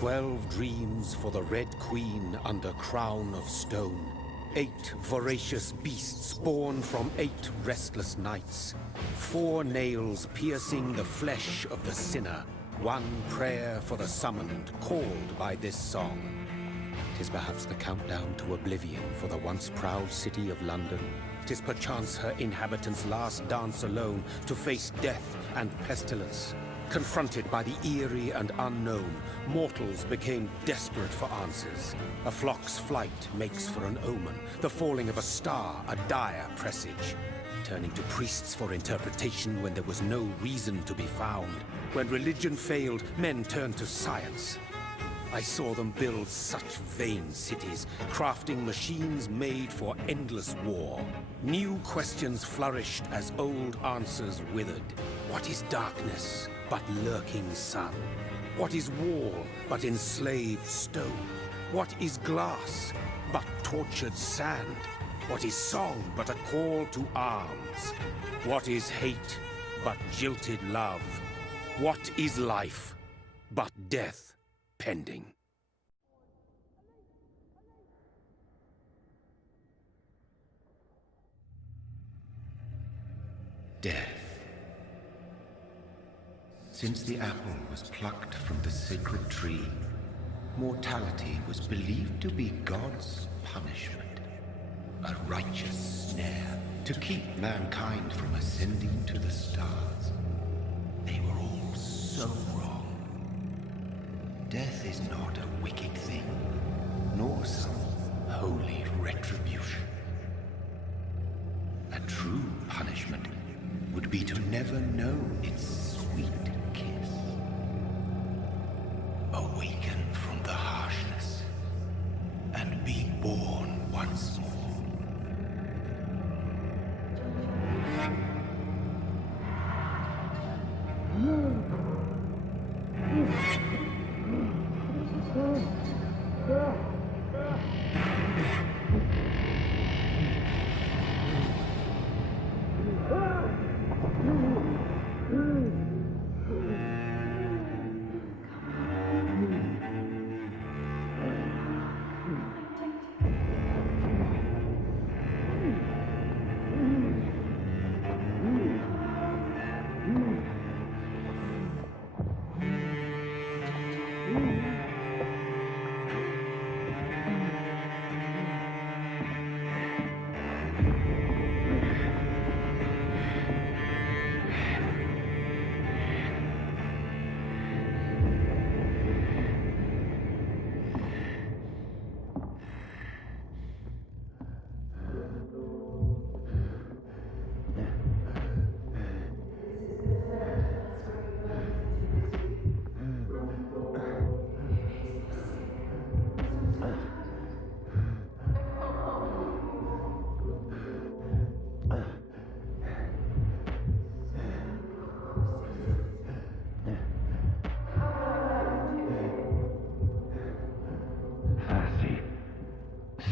12 dreams for the Red Queen under crown of stone. 8 voracious beasts born from 8 restless nights. 4 nails piercing the flesh of the sinner. 1 prayer for the summoned, called by this song. 'Tis perhaps the countdown to oblivion for the once proud city of London. 'Tis perchance her inhabitants' last dance alone to face death and pestilence. Confronted by the eerie and unknown, mortals became desperate for answers. A flock's flight makes for an omen, the falling of a star a dire presage. Turning to priests for interpretation when there was no reason to be found. When religion failed, men turned to science. I saw them build such vain cities, crafting machines made for endless war. New questions flourished as old answers withered. What is darkness but lurking sun? What is wall but enslaved stone? What is glass but tortured sand? What is song but a call to arms? What is hate but jilted love? What is life but death pending? Death. Since the apple was plucked from the sacred tree, mortality was believed to be God's punishment, a righteous snare to keep mankind from ascending to the stars. They were all so wrong. Death is not a wicked thing, nor some holy retribution. A true punishment would be to never know its sweet kiss. Awaken from the harshness and be born once more.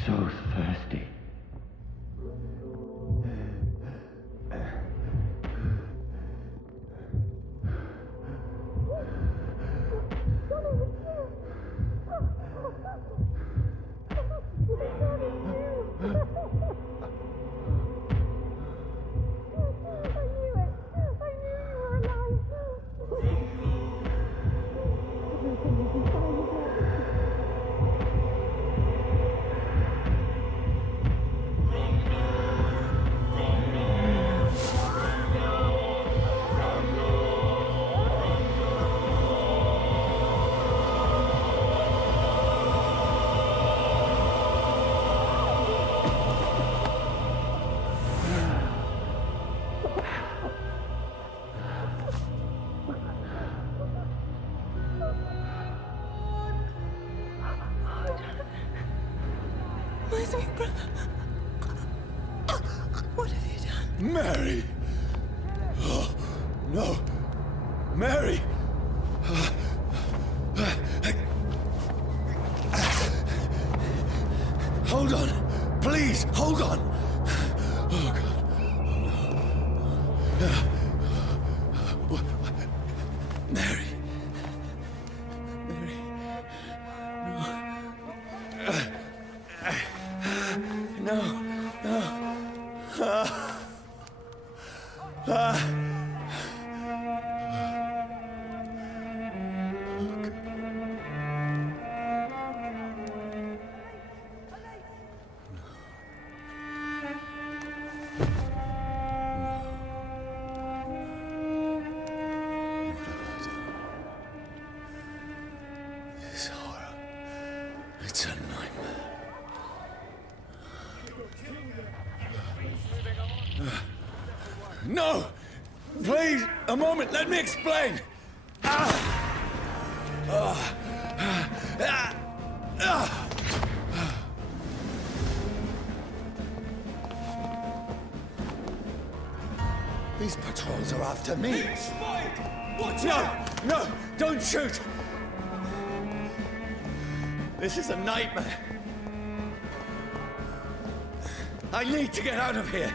So thirsty. My sweet brother. What have you done? Mary! Oh, no! Mary! Hold on! Please, hold on! Oh, God. Oh, no. Mary. Mary. It's a nightmare. No! Please, a moment, let me explain! These patrols are after me. Watch out! No! Don't shoot! This is a nightmare. I need to get out of here.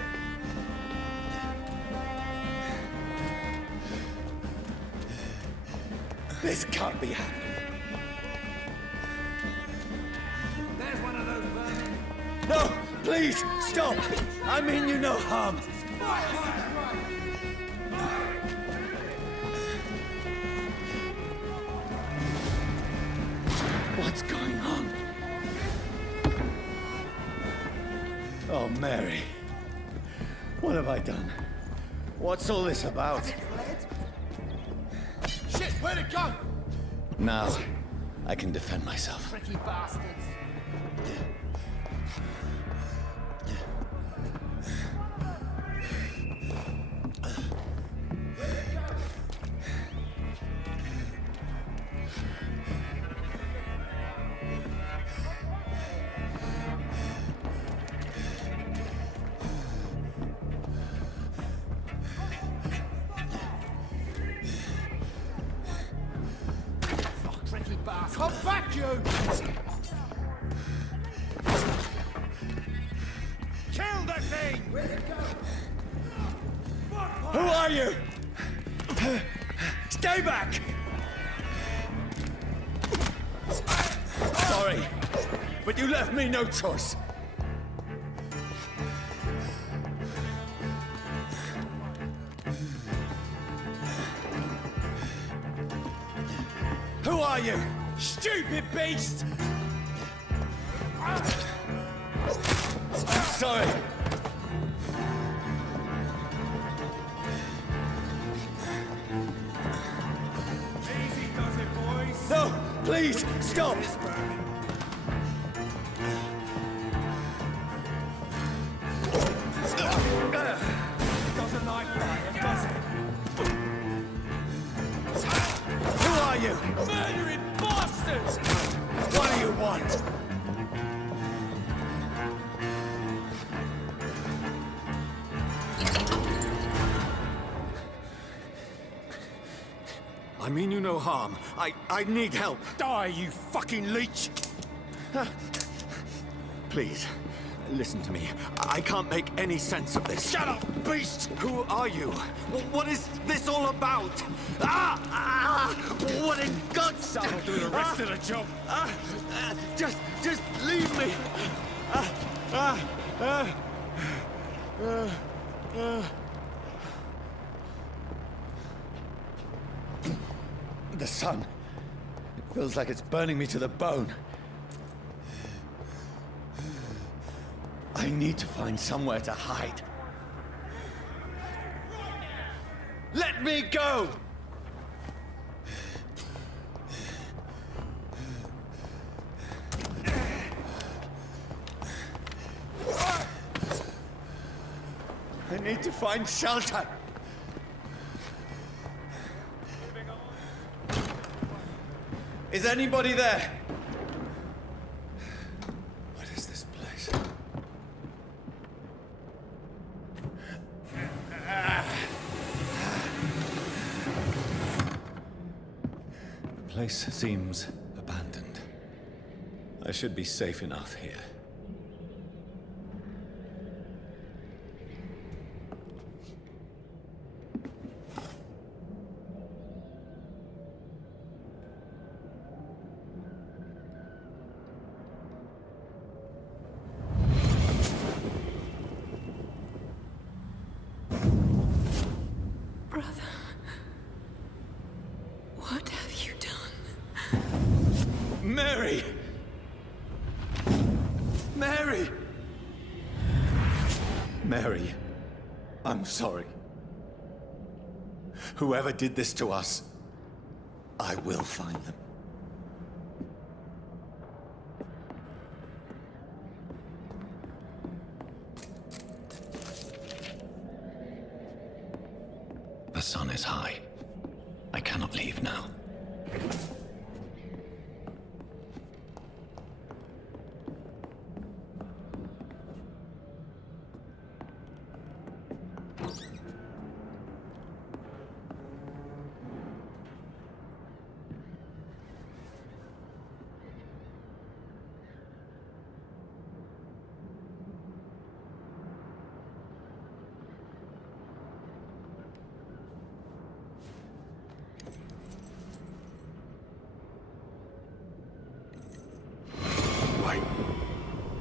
This can't be happening. There's one of those vermin. No! Please! Stop! I mean you no harm. What's going on? Oh, Mary. What have I done? What's all this about? Shit, where'd it go? Now, I can defend myself. Tricky bastards. Tricky bastard. Come back, you! Kill that thing! Where'd it go? Who are you? Stay back! Sorry, but you left me no choice. Who are you? Stupid beast! I'm sorry. Easy does it, boys. No, please, stop! Doesn't like fire, does it? Who are you? Murdering bastards! What do you want? I mean you no harm. I need help. Die, you fucking leech! Please, listen to me. I can't make any sense of this. Shut up, beast! Who are you? What is this all about? What in God's sake? I'll do the rest of the job. Just leave me. The sun. It feels like it's burning me to the bone. I need to find somewhere to hide. Let me go! I need to find shelter. Is anybody there? What is this place? The place seems abandoned. I should be safe enough here. Brother, what have you done? Mary! Mary! Mary, I'm sorry. Whoever did this to us, I will find them. sun is high. I cannot leave now.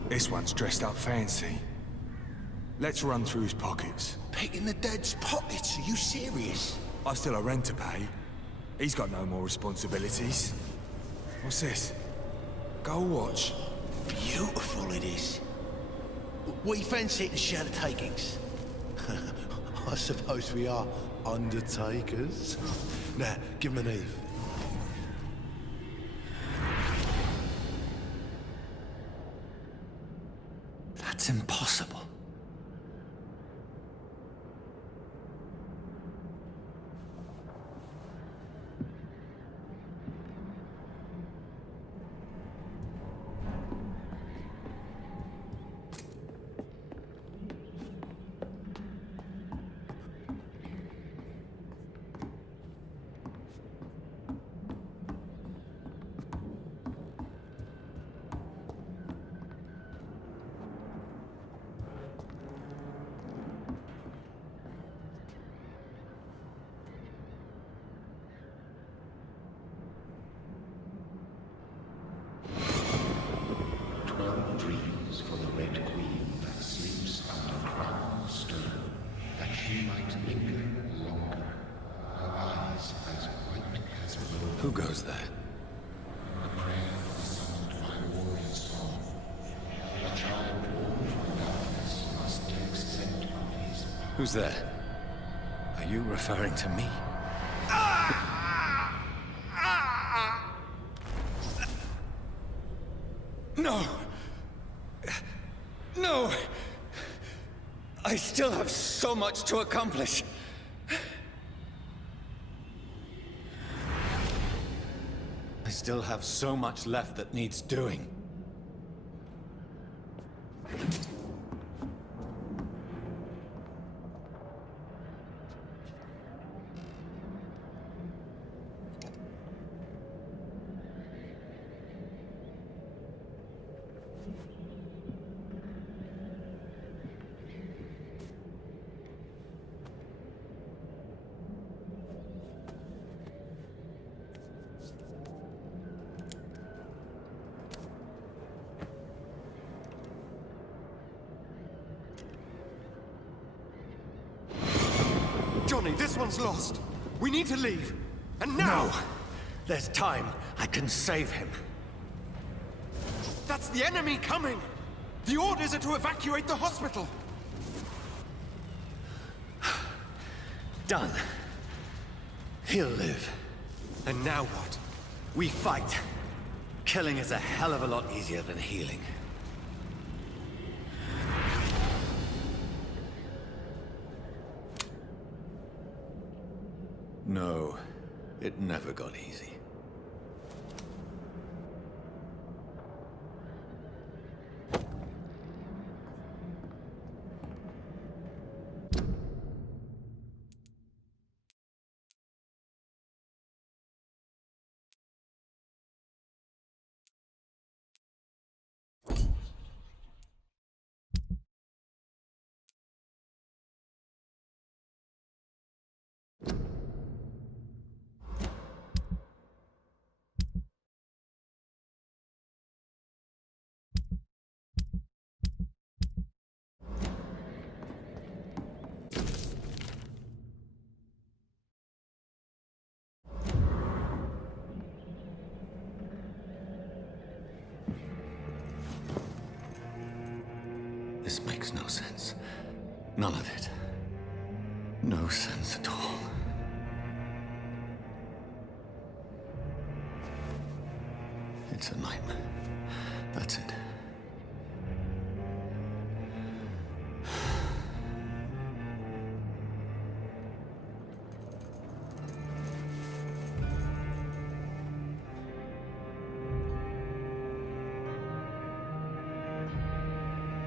This one's dressed up fancy. Let's run through his pockets. Picking the dead's pockets? Are you serious? I've still a rent to pay. He's got no more responsibilities. What's this? Gold watch. Beautiful it is. We fancy it and share the takings. I suppose we are undertakers. Now, give him an Eve. That's impossible. Dreams for the Red Queen that sleeps under crown of stone, that she might linger longer, her eyes as white as wool. Who goes there? A prayer summoned by warrior song. A child born from darkness must take scent of his power. Who's there? Are you referring to me? No! No! I still have so much to accomplish. I still have so much left that needs doing. Johnny, this one's lost. We need to leave. And now! No! There's time. I can save him. That's the enemy coming! The orders are to evacuate the hospital! Done. He'll live. And now what? We fight. Killing is a hell of a lot easier than healing. No, it never got easy. This makes no sense. None of it. No sense at all. It's a nightmare. That's it.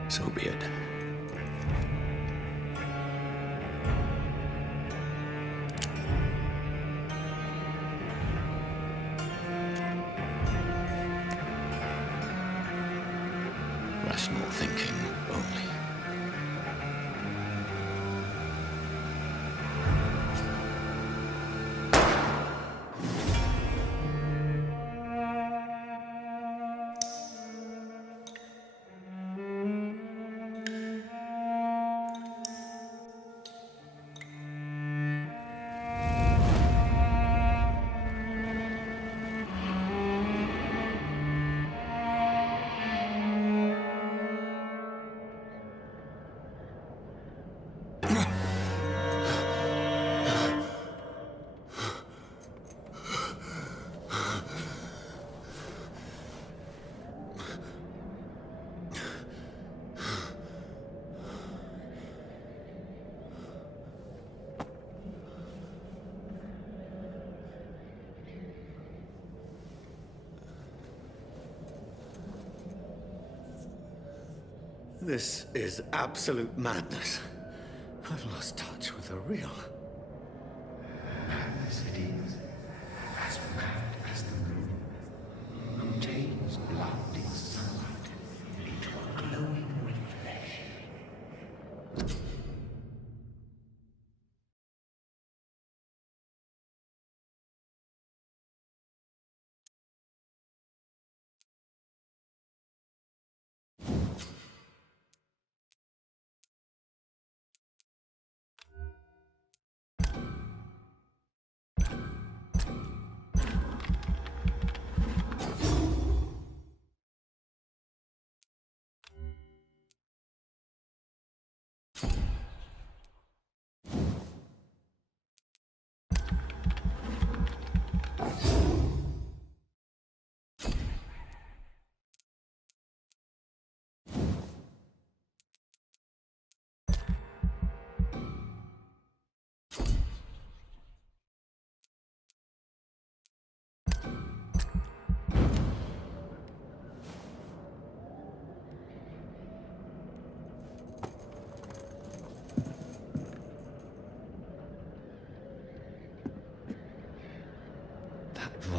So be it. Rational thinking only. This is absolute madness. I've lost touch with the real. Madness it is, as mad as the moon, who tames blood in sunlight into a glowing reflection.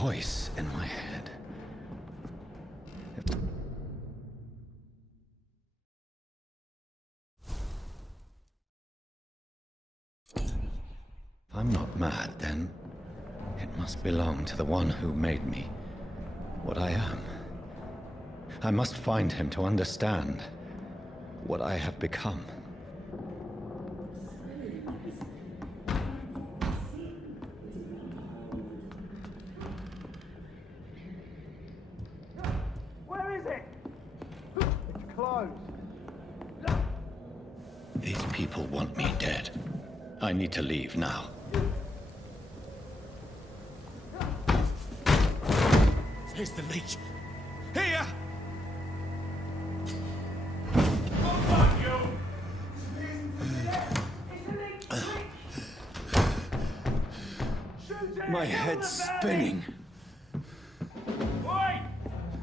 Voice in my head. If I'm not mad, then it must belong to the one who made me what I am. I must find him to understand what I have become. These people want me dead. I need to leave now. Here's the leech. Here! My head's spinning. Oi!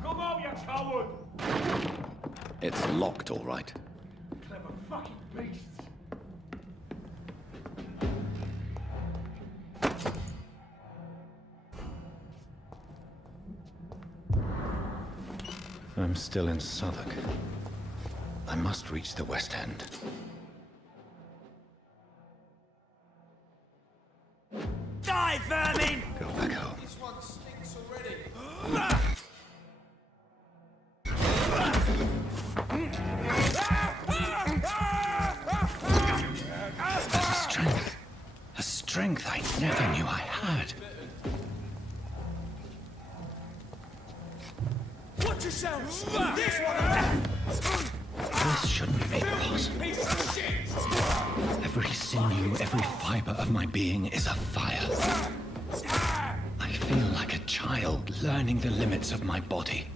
Come out, you coward! It's locked, all right. Clever fucking beasts! I'm still in Southwark. I must reach the West End. Die, vermin! Go back home. This one stinks already. A strength I never knew I had. Watch yourselves! This one! This shouldn't be possible. Piece of shit! Every sinew, every fiber of my being is afire. I feel like a child learning the limits of my body.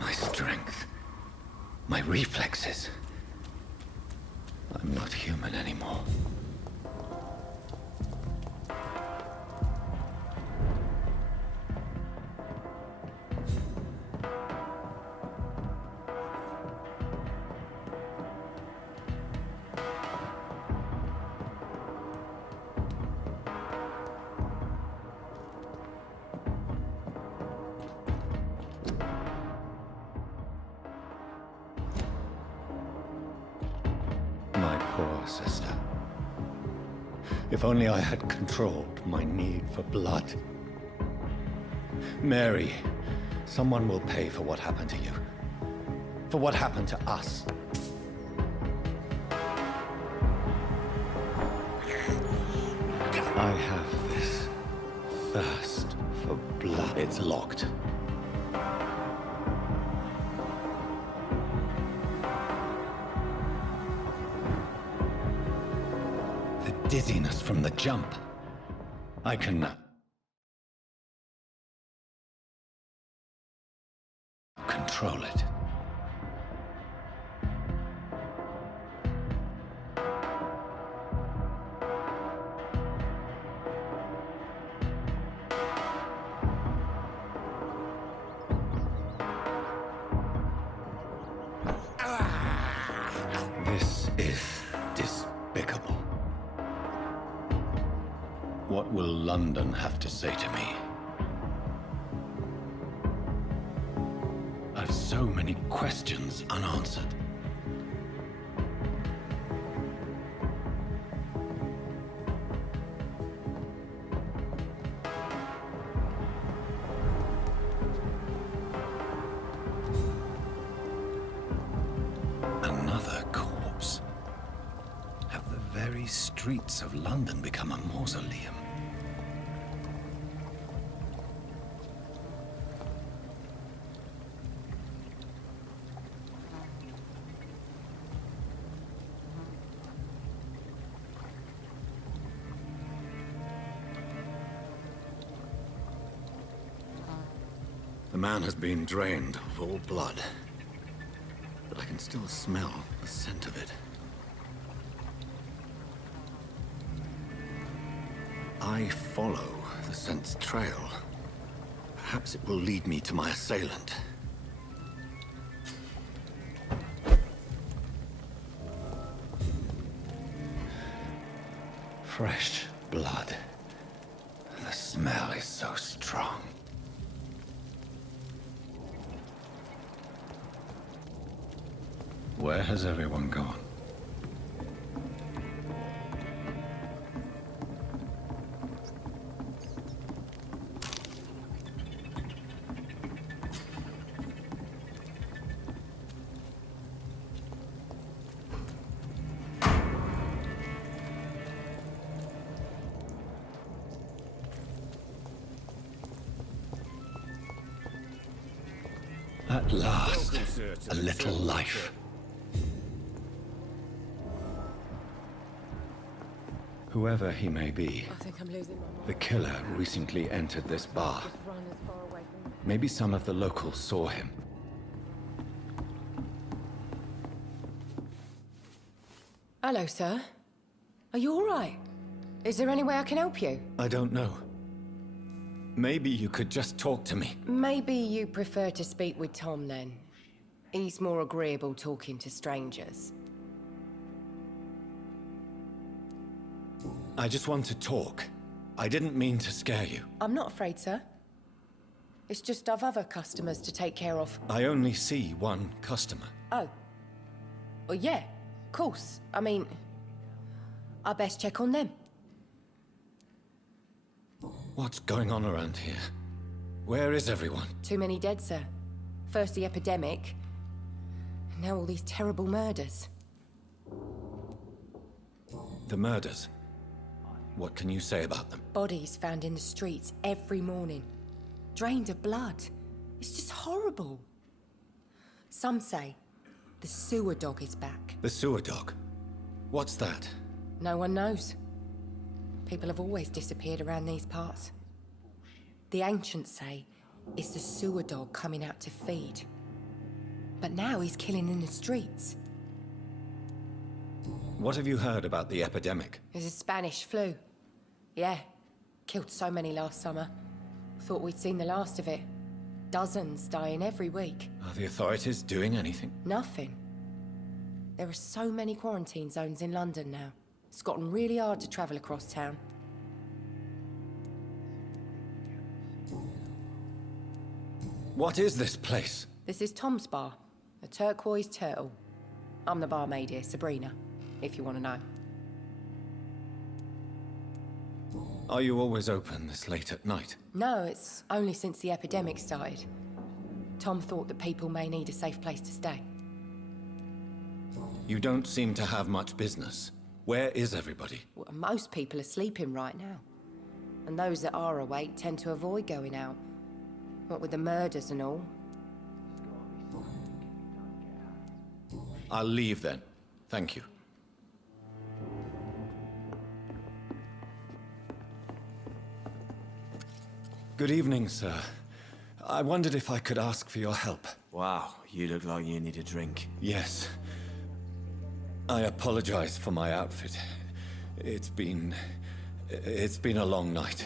My strength, my reflexes. I'm not human anymore. Poor sister. If only I had controlled my need for blood. Mary, someone will pay for what happened to you. For what happened to us. I have this thirst for blood. It's locked. The dizziness from the jump. I can control it. This is despicable. What will London have to say to me? I've so many questions unanswered. Another corpse. Have the very streets of London become a mausoleum? The man has been drained of all blood, but I can still smell the scent of it. I follow the scent's trail. Perhaps it will lead me to my assailant. Fresh blood. The smell is so strong. Where has everyone gone? At last, a little life. Whoever he may be, I think I'm losing my mind. the killer recently entered this bar. Just run as far away from me. Maybe some of the locals saw him. Hello, sir. Are you all right? Is there any way I can help you? I don't know. Maybe you could just talk to me. Maybe you prefer to speak with Tom, then. He's more agreeable talking to strangers. I just want to talk. I didn't mean to scare you. I'm not afraid, sir. It's just I've other customers to take care of. I only see one customer. Oh. Well, yeah, of course. I mean, I best check on them. What's going on around here? Where is everyone? Too many dead, sir. First the epidemic, and now all these terrible murders. The murders. What can you say about them? Bodies found in the streets every morning. Drained of blood. It's just horrible. Some say the sewer dog is back. The sewer dog? What's that? No one knows. People have always disappeared around these parts. The ancients say it's the sewer dog coming out to feed. But now he's killing in the streets. What have you heard about the epidemic? There's a Spanish flu. Yeah, killed so many last summer. Thought we'd seen the last of it. Dozens dying every week. Are the authorities doing anything? Nothing. There are so many quarantine zones in London now. It's gotten really hard to travel across town. What is this place? This is Tom's bar, the Turquoise Turtle. I'm the barmaid here, Sabrina. if you want to know. Are you always open this late at night? No, it's only since the epidemic started. Tom thought that people may need a safe place to stay. You don't seem to have much business. Where is everybody? Well, most people are sleeping right now. And those that are awake tend to avoid going out. What with the murders and all. I'll leave then. Thank you. Good evening, sir. I wondered if I could ask for your help. Wow, you look like you need a drink. Yes. I apologize for my outfit. It's been a long night.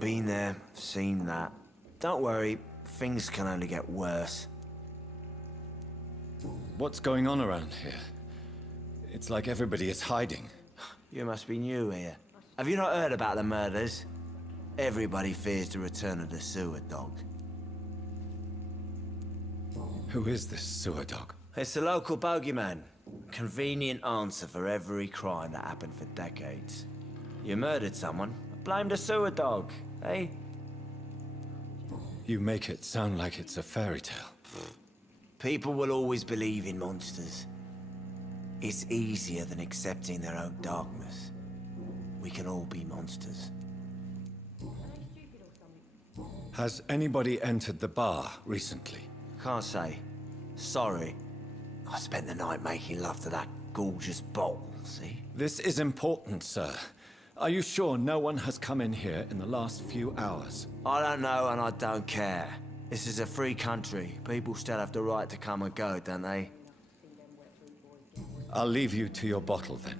Been there, seen that. Don't worry, things can only get worse. What's going on around here? It's like everybody is hiding. You must be new here. Have you not heard about the murders? Everybody fears the return of the sewer dog. Who is this sewer dog? It's the local bogeyman. Convenient answer for every crime that happened for decades. You murdered someone, blame the sewer dog, eh? You make it sound like it's a fairy tale. People will always believe in monsters. It's easier than accepting their own darkness. We can all be monsters. Has anybody entered the bar recently? Can't say. Sorry. I spent the night making love to that gorgeous bottle, see? This is important, sir. Are you sure no one has come in here in the last few hours? I don't know and I don't care. This is a free country. People still have the right to come and go, don't they? I'll leave you to your bottle then.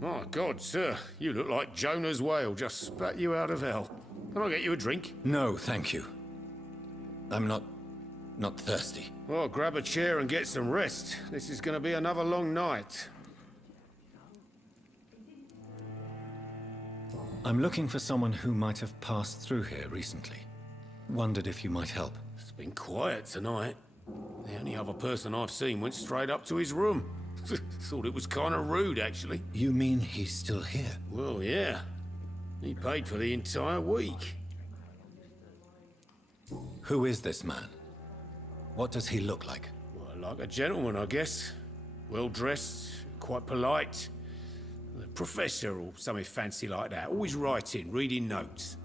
My God, sir, you look like Jonah's whale just spat you out of hell. Can I get you a drink? No, thank you. I'm not thirsty. Well, grab a chair and get some rest. This is going to be another long night. I'm looking for someone who might have passed through here recently. Wondered if you might help. It's been quiet tonight. The only other person I've seen went straight up to his room. Thought it was kind of rude, actually. You mean he's still here? Well, yeah. He paid for the entire week. Who is this man? What does he look like? Well, like a gentleman, I guess. Well-dressed, quite polite. A professor or something fancy like that. Always writing, reading notes.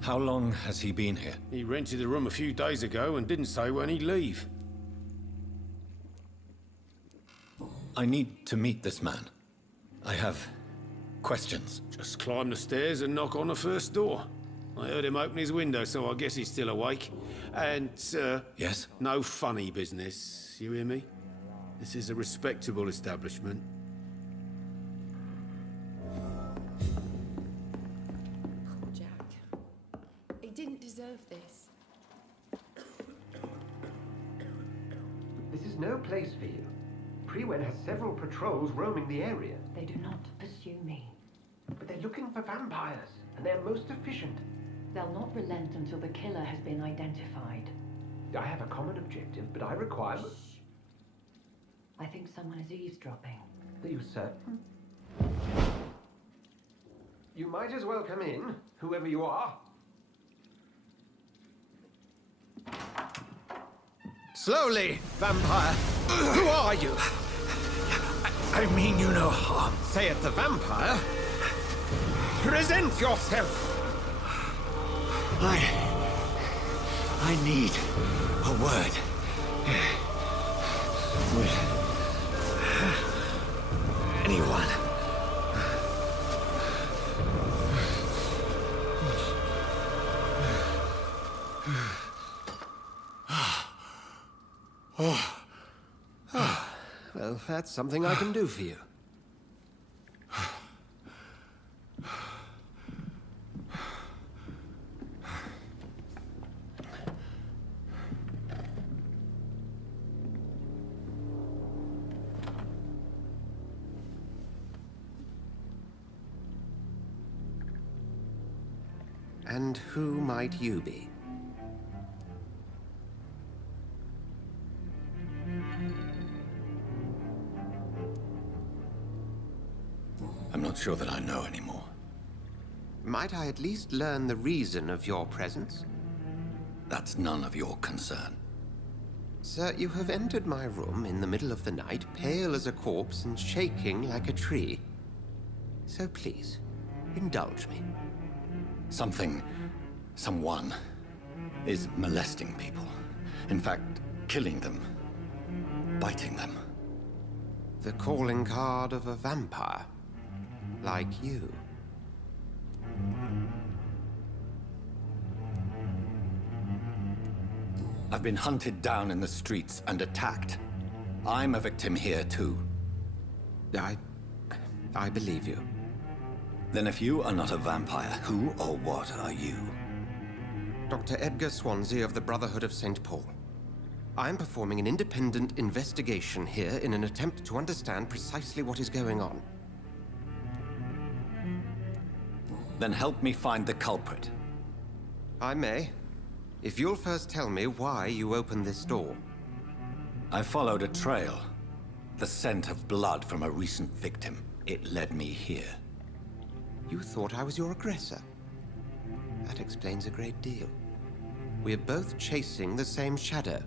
How long has he been here? He rented the room a few days ago and didn't say when he'd leave. I need to meet this man. I have questions. Just climb the stairs and knock on the first door. I heard him open his window, so I guess he's still awake. And, Yes? no funny business. You hear me? This is a respectable establishment. Poor Jack. He didn't deserve this. This is no place for you. Prewen has several patrols roaming the area. They do not pursue me. But they're looking for vampires, and they're most efficient. They'll not relent until the killer has been identified. I have a common objective, but I require... I think someone is eavesdropping. Are you certain? You might as well come in, whoever you are. Slowly, vampire. Who are you? I mean you no harm, saith the vampire. Present yourself. I need a word. With anyone. Well, that's something I can do for you. And who might you be? not sure that I know anymore. Might I at least learn the reason of your presence? That's none of your concern. Sir, you have entered my room in the middle of the night, pale as a corpse and shaking like a tree. So please, indulge me. Someone is molesting people. In fact, killing them. Biting them. The calling card of a vampire. Like you. I've been hunted down in the streets and attacked. I'm a victim here, too. I believe you. Then if you are not a vampire, who or what are you? Dr. Edgar Swansea of the Brotherhood of St. Paul. I am performing an independent investigation here in an attempt to understand precisely what is going on. Then help me find the culprit. I may. If you'll first tell me why you opened this door. I followed a trail. The scent of blood from a recent victim. It led me here. You thought I was your aggressor. That explains a great deal. We're both chasing the same shadow.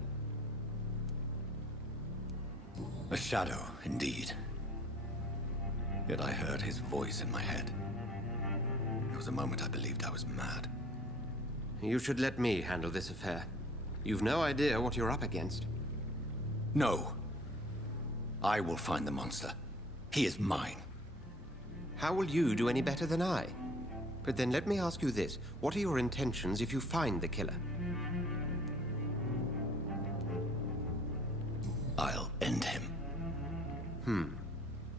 A shadow, indeed. Yet I heard his voice in my head. There was a moment I believed I was mad. You should let me handle this affair. You've no idea what you're up against. No. I will find the monster. He is mine. How will you do any better than I? But then let me ask you this. What are your intentions if you find the killer? I'll end him.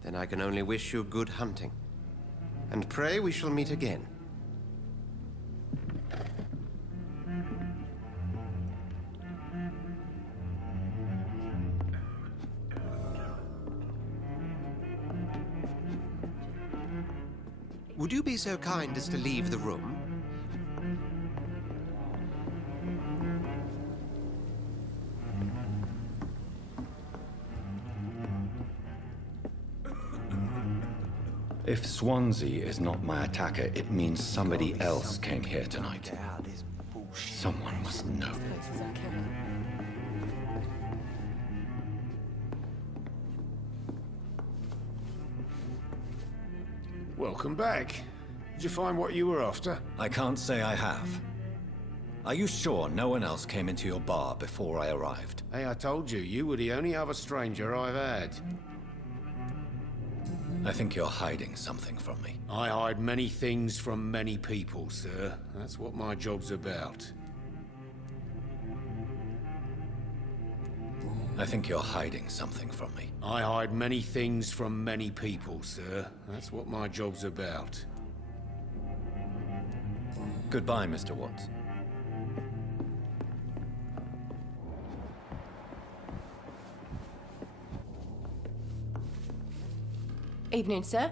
Then I can only wish you good hunting. And pray we shall meet again. Would you be so kind as to leave the room? If Swansea is not my attacker, it means somebody else came here tonight. Someone must know. Welcome back. Did you find what you were after? I can't say I have. Are you sure no one else came into your bar before I arrived? Hey, I told you, you were the only other stranger I've had. I think you're hiding something from me. I hide many things from many people, sir. That's what my job's about. I think you're hiding something from me. I hide many things from many people, sir. That's what my job's about. Goodbye, Mr. Watts. Evening, sir.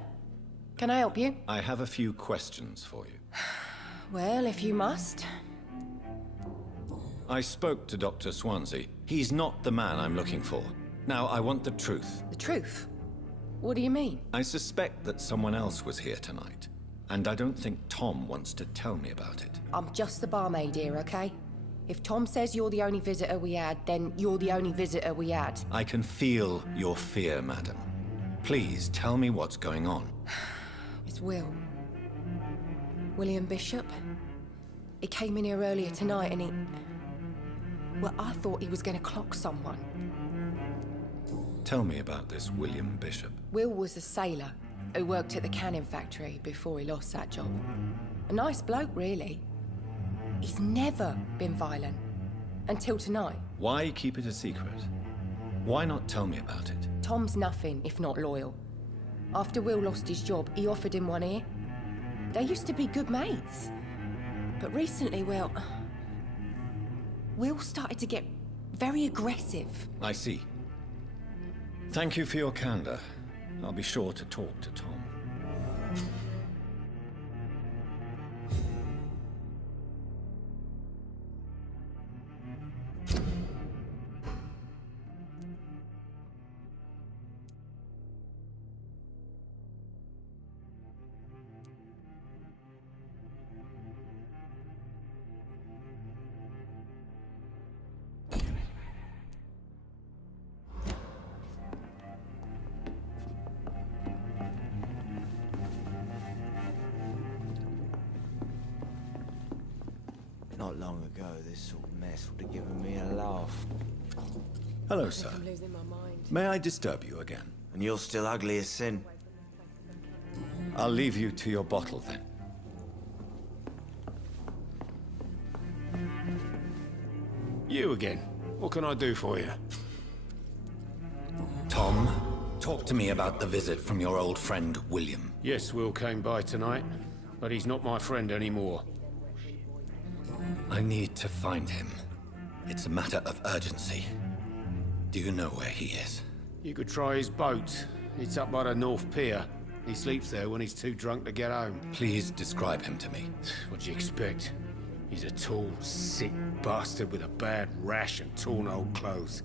Can I help you? I have a few questions for you. Well, if you must. I spoke to Dr. Swansea. He's not the man I'm looking for. Now, I want the truth. The truth? What do you mean? I suspect that someone else was here tonight, and I don't think Tom wants to tell me about it. I'm just the barmaid here, okay? If Tom says you're the only visitor we had, then you're the only visitor we had. I can feel your fear, madam. Please tell me what's going on. It's Will. William Bishop. He came in here earlier tonight and he... Well, I thought he was going to clock someone. Tell me about this William Bishop. Will was a sailor who worked at the cannon factory before he lost that job. A nice bloke, really. He's never been violent. Until tonight. Why keep it a secret? Why not tell me about it? Tom's nothing if not loyal. After Will lost his job, he offered him one ear. They used to be good mates. But recently, well... Will started to get very aggressive. I see. Thank you for your candor. I'll be sure to talk to Tom. Not long ago, this sort of mess would have given me a laugh. Hello, sir. May I disturb you again? And you're still ugly as sin. I'll leave you to your bottle, then. You again. What can I do for you? Tom, talk to me about the visit from your old friend, William. Yes, Will came by tonight, but he's not my friend anymore. I need to find him. It's a matter of urgency. Do you know where he is? You could try his boat. It's up by the North Pier. He sleeps there when he's too drunk to get home. Please describe him to me. What do you expect? He's a tall, sick bastard with a bad rash and torn old clothes.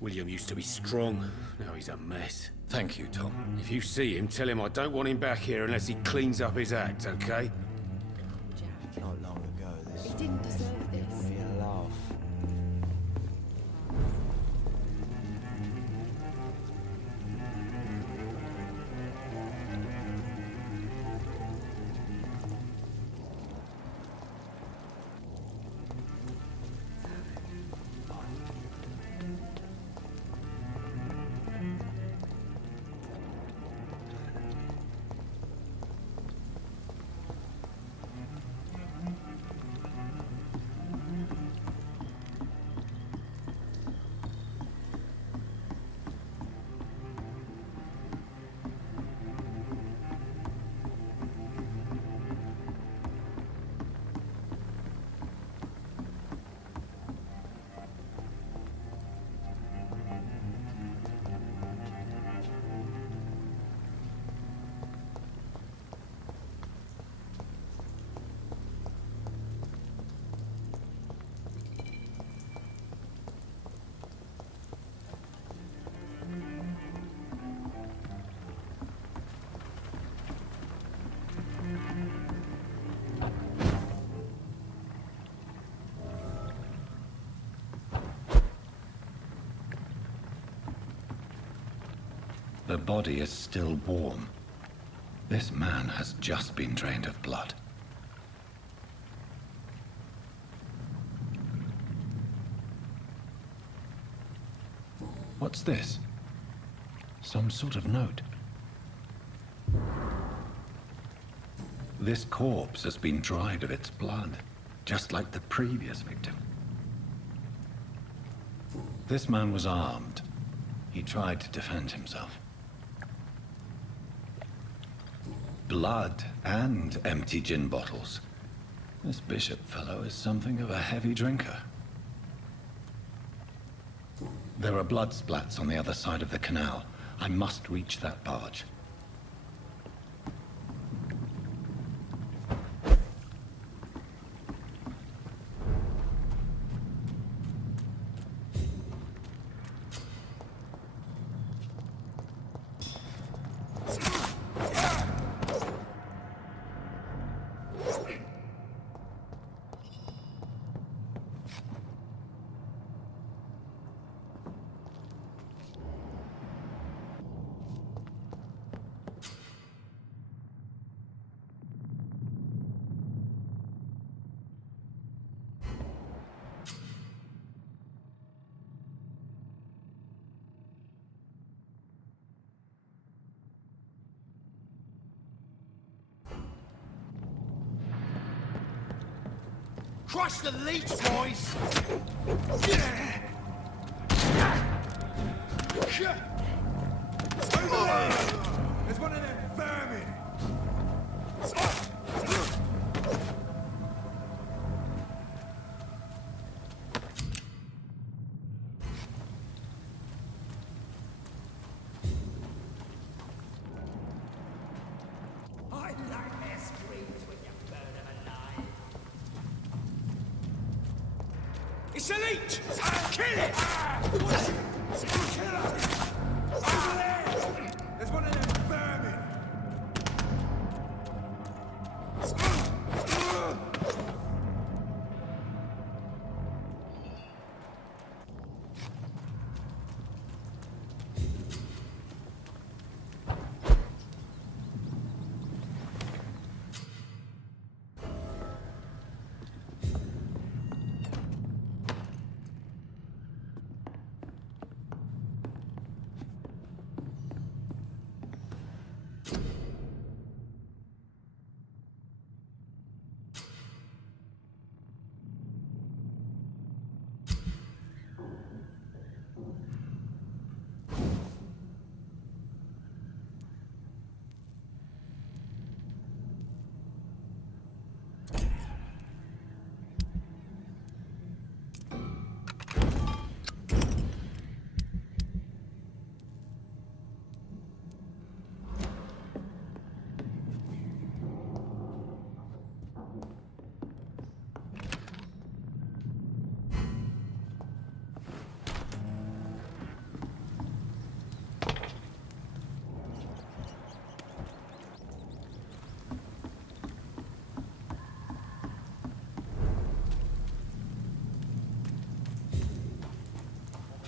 William used to be strong. Now he's a mess. Thank you, Tom. If you see him, tell him I don't want him back here unless he cleans up his act, okay? Not long ago, this He didn't deserve this. gave me a laugh. The body is still warm. This man has just been drained of blood. What's this? Some sort of note. This corpse has been dried of its blood, just like the previous victim. This man was armed. He tried to defend himself. Blood and empty gin bottles. This bishop fellow is something of a heavy drinker. There are blood splats on the other side of the canal. I must reach that barge. Crush the leech, boys! There's one of them vermin! I like their screams when you burn them alive. It's a leech! Kill it! Kill it! Over there! There's one of them vermin!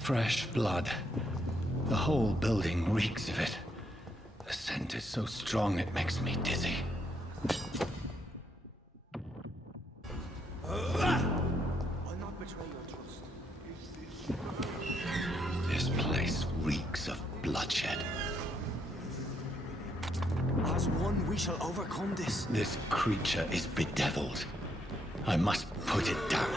Fresh blood. The whole building reeks of it. The scent is so strong it makes me dizzy. I'll not betray your trust. This place reeks of bloodshed. As one, we shall overcome this. This creature is bedeviled. I must put it down.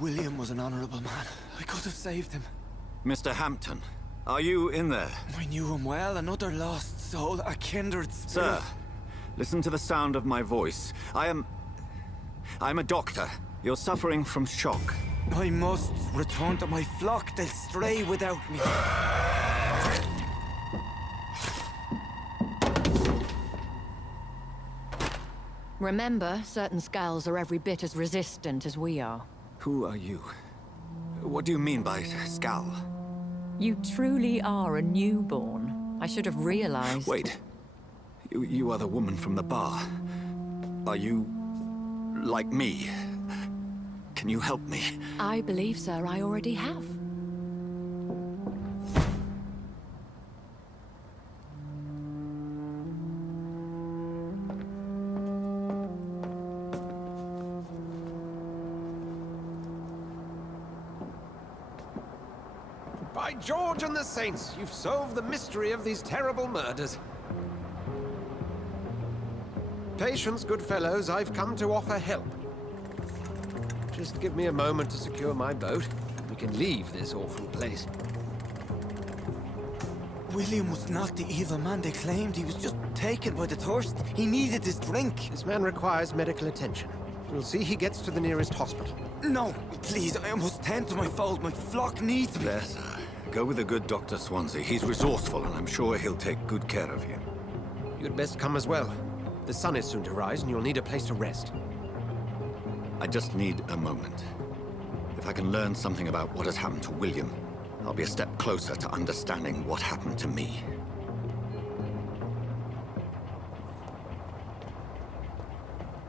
William was an honorable man. I could have saved him. Mr. Hampton, are you in there? I knew him well, another lost soul, a kindred spirit. Sir, listen to the sound of my voice. I'm a doctor. You're suffering from shock. I must return to my flock. They'll stray without me. Remember, certain skulls are every bit as resistant as we are. Who are you? What do you mean by skull? You truly are a newborn. I should have realized. Wait. You are the woman from the bar. Are you... like me? Can you help me? I believe, sir, I already have. By George and the Saints, you've solved the mystery of these terrible murders. Patience, good fellows, I've come to offer help. Just give me a moment to secure my boat. We can leave this awful place. William was not the evil man they claimed. He was just taken by the thirst. He needed this drink. This man requires medical attention. We'll see he gets to the nearest hospital. No, please, I must tend to my fold. My flock needs me. There, sir. Go with the good Dr. Swansea. He's resourceful, and I'm sure he'll take good care of you. You'd best come as well. The sun is soon to rise, and you'll need a place to rest. I just need a moment. If I can learn something about what has happened to William, I'll be a step closer to understanding what happened to me.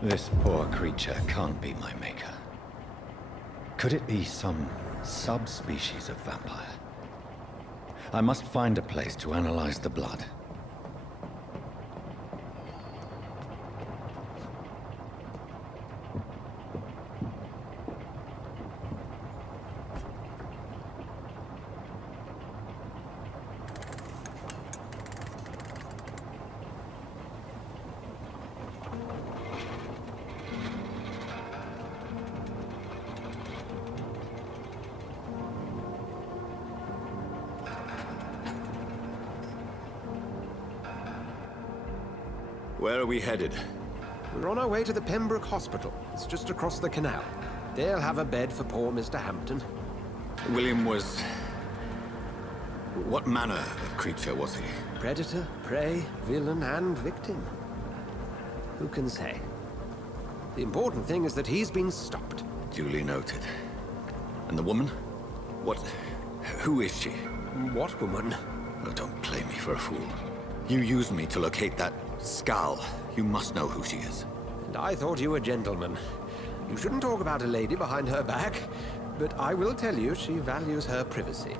This poor creature can't be my maker. Could it be some subspecies of vampire? I must find a place to analyze the blood. Where are we headed? We're on our way to the Pembroke Hospital. It's just across the canal. They'll have a bed for poor Mr. Hampton. William was... what manner of creature was he? Predator, prey, villain, and victim. Who can say? The important thing is that he's been stopped. Duly noted. And the woman? What... who is she? What woman? Oh, don't play me for a fool. You used me to locate that skull. You must know who she is. And I thought you a gentleman. You shouldn't talk about a lady behind her back, but I will tell you she values her privacy.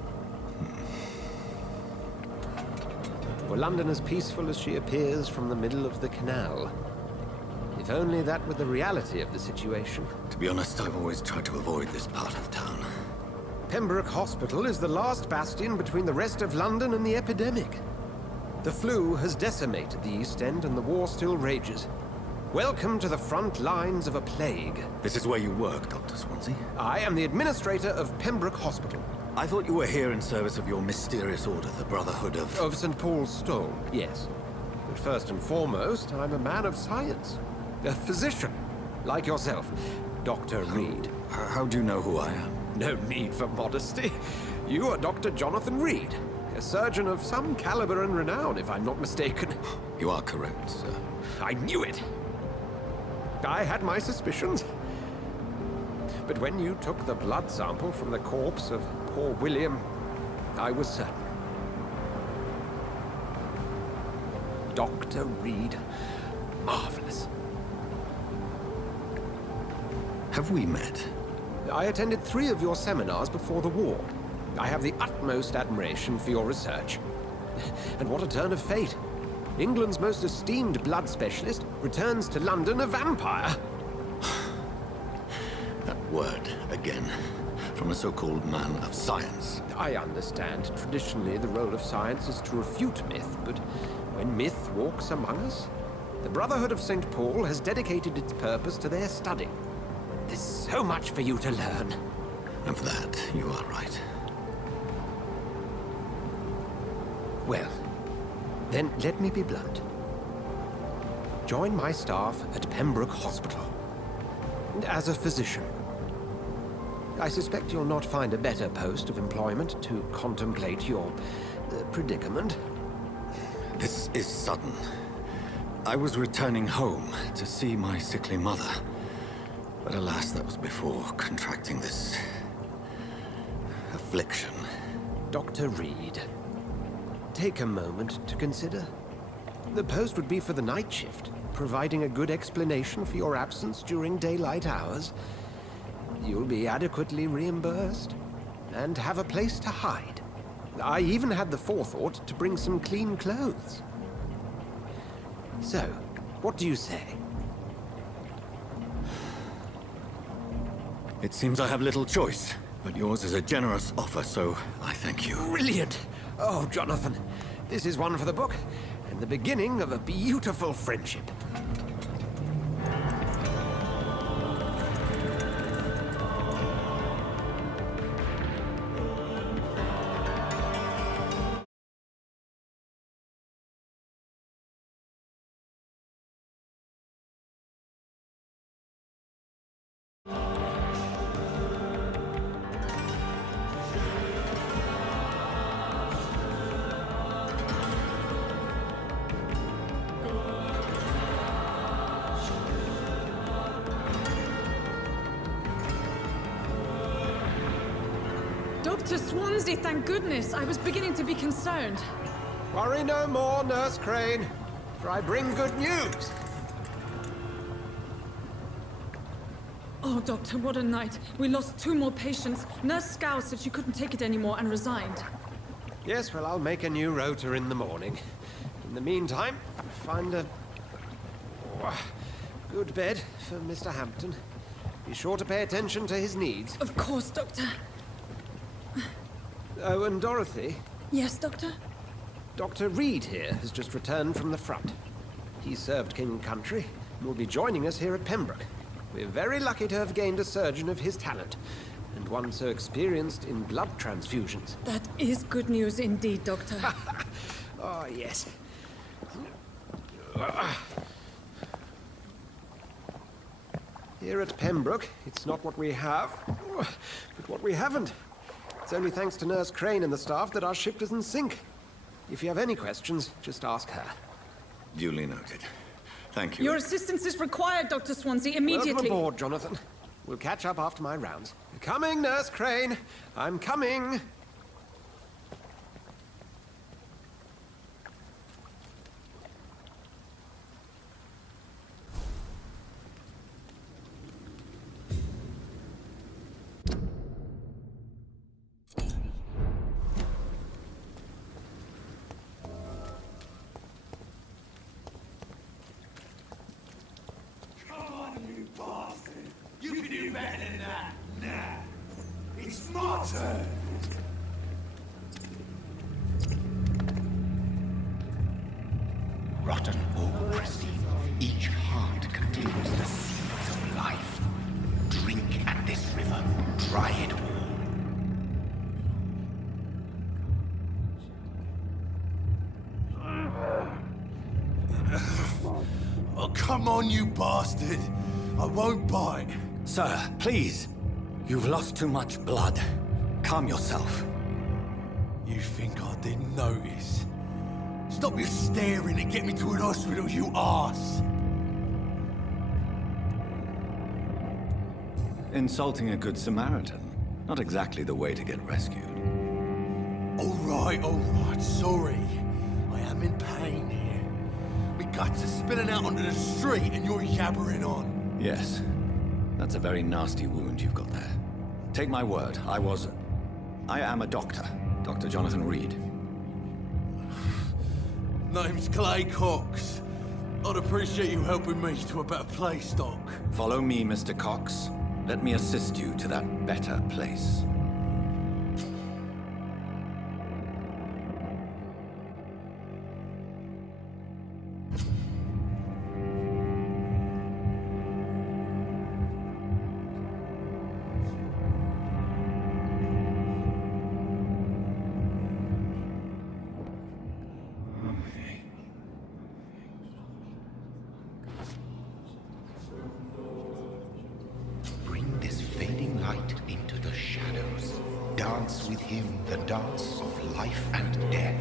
Were London as peaceful as she appears from the middle of the canal? If only that were the reality of the situation. To be honest, I've always tried to avoid this part of town. Pembroke Hospital is the last bastion between the rest of London and the epidemic. The flu has decimated the East End and the war still rages. Welcome to the front lines of a plague. This is where you work, Dr. Swansea? I am the administrator of Pembroke Hospital. I thought you were here in service of your mysterious order, the Brotherhood of... Of St. Paul's Stole, yes. But first and foremost, I'm a man of science. A physician, like yourself, Dr. Reid. How do you know who I am? No need for modesty. You are Dr. Jonathan Reid, a A surgeon of some caliber and renown, if I'm not mistaken. You are correct, sir. I knew it! I had my suspicions. But when you took the blood sample from the corpse of poor William, I was certain. Dr. Reid. Marvelous. Have we met? I attended 3 of your seminars before the war. I have the utmost admiration for your research. And what a turn of fate. England's most esteemed blood specialist returns to London a vampire. That word, again. From a so-called man of science. I understand. Traditionally, the role of science is to refute myth, but when myth walks among us, the Brotherhood of St. Paul has dedicated its purpose to their study. There's so much for you to learn. And for that, you are right. Well, then let me be blunt. Join my staff at Pembroke Hospital. As a physician. I suspect you'll not find a better post of employment to contemplate your predicament. This is sudden. I was returning home to see my sickly mother. But alas, that was before contracting this affliction. Dr. Reid, take a moment to consider. The post would be for the night shift, providing a good explanation for your absence during daylight hours. You'll be adequately reimbursed, and have a place to hide. I even had the forethought to bring some clean clothes. So, what do you say? It seems I have little choice, but yours is a generous offer, so I thank you. Brilliant! Oh, Jonathan, this is one for the book, and the beginning of a beautiful friendship. Dr. Swansea, thank goodness. I was beginning to be concerned. Worry no more, Nurse Crane, for I bring good news. Oh, Doctor, what a night. We lost 2 more patients. Nurse Scow said she couldn't take it anymore and resigned. Yes, well, I'll make a new rota in the morning. In the meantime, find a good bed for Mr. Hampton. Be sure to pay attention to his needs. Of course, Doctor. Oh, and Dorothy? Yes, Doctor? Dr. Reid here has just returned from the front. He served King and Country and will be joining us here at Pembroke. We're very lucky to have gained a surgeon of his talent, and one so experienced in blood transfusions. That is good news indeed, Doctor. Oh, yes. Here at Pembroke, it's not what we have, but what we haven't. It's only thanks to Nurse Crane and the staff that our ship doesn't sink. If you have any questions, just ask her. Duly noted. Thank you. Your assistance is required, Dr. Swansea, immediately. Welcome aboard, Jonathan. We'll catch up after my rounds. Coming, Nurse Crane. I'm coming. Rotten or pristine, each heart contains the seeds of life. Drink at this river, try it all. Oh, come on, you bastard! I won't bite. Sir, please. You've lost too much blood. Calm yourself. You think I didn't notice? Stop your staring and get me to an hospital, you arse! Insulting a good Samaritan. Not exactly the way to get rescued. All right, sorry. I am in pain here. My guts are spilling out onto the street and you're yabbering on. Yes. That's a very nasty wound you've got there. Take my word, I am a doctor. Dr. Jonathan Reid. Name's Clay Cox. I'd appreciate you helping me to a better place, Doc. Follow me, Mr. Cox. Let me assist you to that better place. Bring this fading light into the shadows. Dance with him the dance of life and death.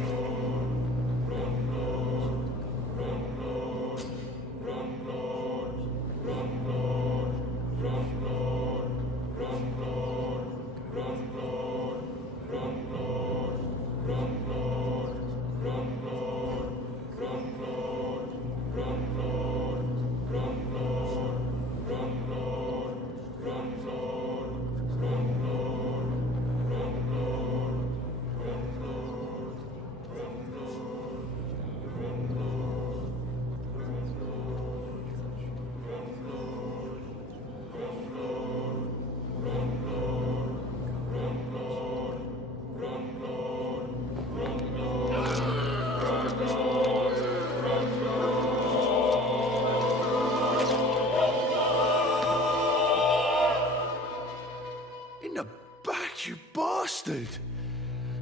In the back, you bastard!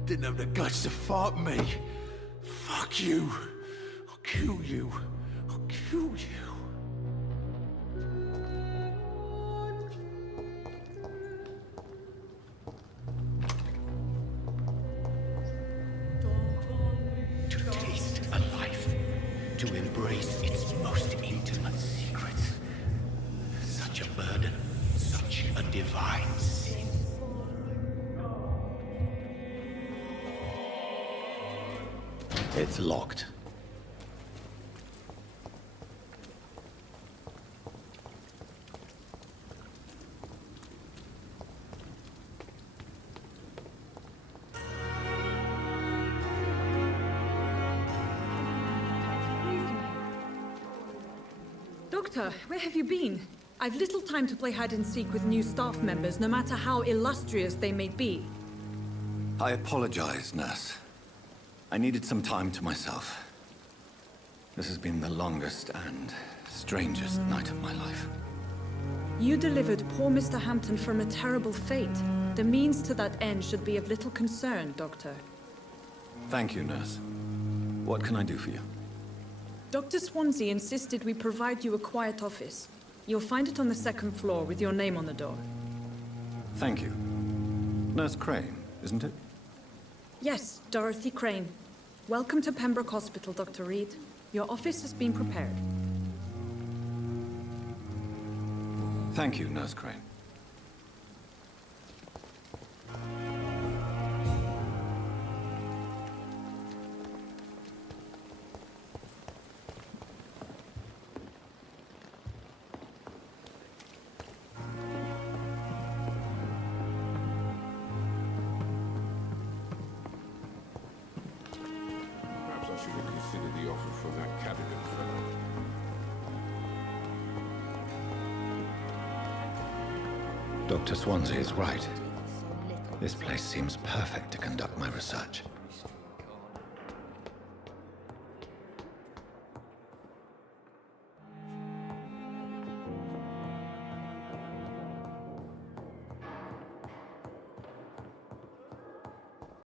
Didn't have the guts to fight me. Fuck you. I'll kill you. I'll kill you. To taste a life, to embrace its most intimate secrets. Such a burden, such a divine sin. It's locked. Doctor, where have you been? I've little time to play hide and seek with new staff members, no matter how illustrious they may be. I apologize, nurse. I needed some time to myself. This has been the longest and strangest night of my life. You delivered poor Mr. Hampton from a terrible fate. The means to that end should be of little concern, Doctor. Thank you, nurse. What can I do for you? Dr. Swansea insisted we provide you a quiet office. You'll find it on the second floor with your name on the door. Thank you. Nurse Crane, isn't it? Yes, Dorothy Crane. Welcome to Pembroke Hospital, Dr. Reid. Your office has been prepared. Thank you, Nurse Crane. Perhaps I should have considered the offer from that cabinet fellow. Dr. Swansea is right. This place seems perfect to conduct my research.